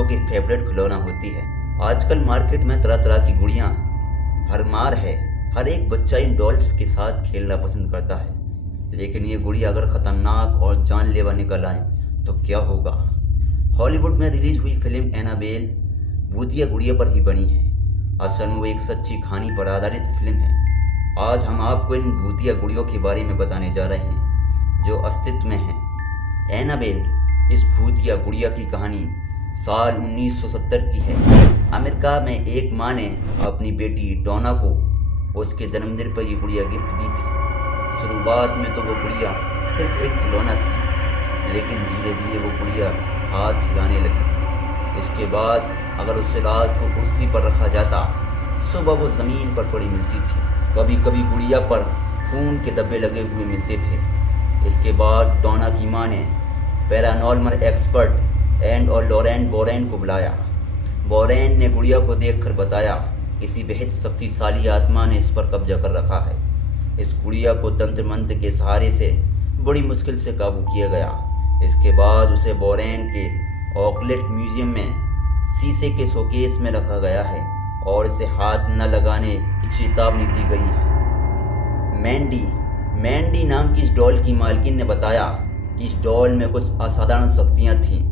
बच्चों की फेवरेट खिलौना होती है। आजकल मार्केट में तरह तरह की गुड़ियाँ भरमार है। हर एक बच्चा इन डॉल्स के साथ खेलना पसंद करता है, लेकिन ये गुड़िया अगर ख़तरनाक और जानलेवा निकल आए तो क्या होगा। हॉलीवुड में रिलीज हुई फिल्म एनाबेल भूतिया गुड़िया पर ही बनी है। असल में वो एक सच्ची कहानी पर आधारित फिल्म है। आज हम आपको इन भूतिया गुड़ियों के बारे में बताने जा रहे हैं जो अस्तित्व में हैं। एनाबेल इस भूतिया गुड़िया की कहानी साल 1970 की है। अमेरिका में एक माँ ने अपनी बेटी डोना को उसके जन्मदिन पर ये गुड़िया गिफ्ट दी थी। शुरुआत में तो वो गुड़िया सिर्फ एक खिलौना थी, लेकिन धीरे धीरे वो गुड़िया हाथ हिलाने लगी। इसके बाद अगर उसे रात को कुर्सी पर रखा जाता, सुबह वो ज़मीन पर पड़ी मिलती थी। कभी कभी गुड़िया पर खून के धब्बे लगे हुए मिलते थे। इसके बाद डोना की माँ ने पैरानॉर्मल एक्सपर्ट एंड और लॉरेन बोरेन को बुलाया। बोरेन ने गुड़िया को देखकर बताया, किसी बेहद शक्तिशाली आत्मा ने इस पर कब्जा कर रखा है। इस गुड़िया को तंत्र मंत्र के सहारे से बड़ी मुश्किल से काबू किया गया। इसके बाद उसे बोरेन के ऑकलेट म्यूजियम में शीशे के शोकेस में रखा गया है और इसे हाथ न लगाने की चेतावनी दी गई है। मैंडी नाम की इस डॉल की मालकिन ने बताया कि इस डॉल में कुछ असाधारण शक्तियाँ थीं।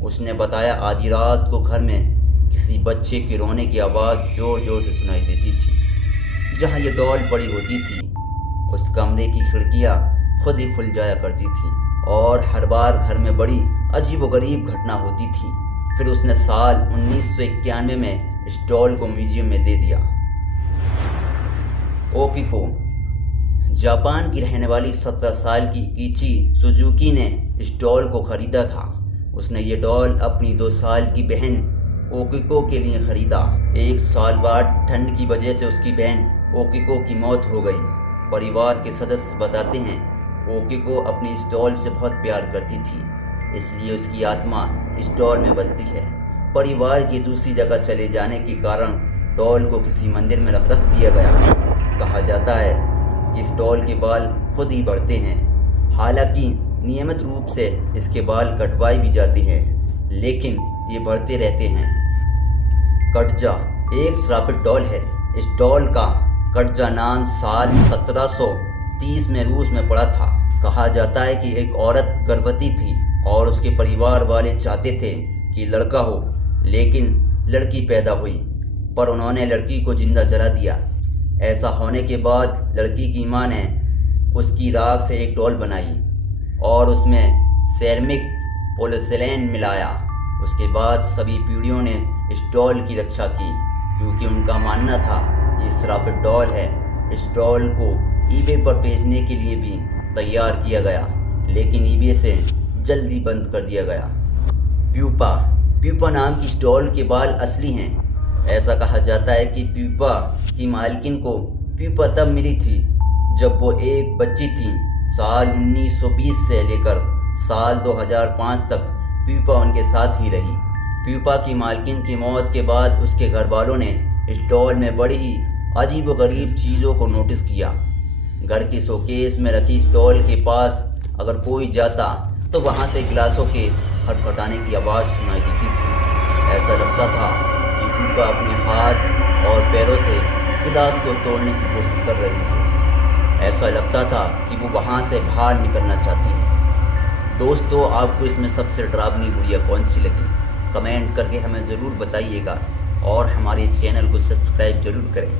उसने बताया आधी रात को घर में किसी बच्चे के रोने की आवाज़ ज़ोर ज़ोर से सुनाई देती थी। जहाँ ये डॉल पड़ी होती थी उस कमरे की खिड़कियाँ खुद ही खुल जाया करती थी और हर बार घर में बड़ी अजीबोगरीब घटना होती थी। फिर उसने साल 1991 में इस डॉल को म्यूजियम में दे दिया। ओकिको जापान की रहने वाली 17 साल की कीची सुजुकी ने इस डॉल को खरीदा था। उसने ये डॉल अपनी 2 साल की बहन ओकिको के लिए खरीदा। 1 साल बाद ठंड की वजह से उसकी बहन ओकिको की मौत हो गई। परिवार के सदस्य बताते हैं ओकिको अपनी इस डॉल से बहुत प्यार करती थी, इसलिए उसकी आत्मा इस डॉल में बसती है। परिवार की दूसरी जगह चले जाने के कारण डॉल को किसी मंदिर में रख दिया गया। कहा जाता है कि इस डॉल के बाल खुद ही बढ़ते हैं। हालांकि नियमित रूप से इसके बाल कटवाए भी जाते हैं, लेकिन ये बढ़ते रहते हैं। कटजा एक श्रापित डॉल है। इस डॉल का कटजा नाम साल 1730 में रूस में पड़ा था। कहा जाता है कि एक औरत गर्भवती थी और उसके परिवार वाले चाहते थे कि लड़का हो, लेकिन लड़की पैदा हुई, पर उन्होंने लड़की को जिंदा जला दिया। ऐसा होने के बाद लड़की की मां ने उसकी राख से एक डॉल बनाई और उसमें सेरेमिक पोर्सिलेन मिलाया। उसके बाद सभी पीढ़ियों ने इस डॉल की रक्षा की, क्योंकि उनका मानना था ये श्रापित डॉल है। इस डॉल को ईबे पर बेचने के लिए भी तैयार किया गया, लेकिन ईबे से जल्दी बंद कर दिया गया। प्यूपा नाम की इस डॉल के बाल असली हैं। ऐसा कहा जाता है कि प्यूपा की मालकिन को प्यूपा तब मिली थी जब वो एक बच्ची थी। साल 1920 से लेकर साल 2005 तक प्यूपा उनके साथ ही रही। प्यूपा की मालकिन की मौत के बाद उसके घर वालों ने इस डॉल में बड़ी ही अजीबोगरीब चीज़ों को नोटिस किया। घर की शोकेस में रखी इस डॉल के पास अगर कोई जाता तो वहाँ से गिलासों के खटखटाने की आवाज़ सुनाई देती थी। ऐसा लगता था कि प्यूपा अपने हाथ और पैरों से गिलास को तोड़ने की कोशिश कर रही है। ऐसा लगता था कि वो वहाँ से बाहर निकलना चाहती है। दोस्तों, आपको इसमें सबसे डरावनी गुड़िया कौन सी लगी? कमेंट करके हमें ज़रूर बताइएगा और हमारे चैनल को सब्सक्राइब ज़रूर करें।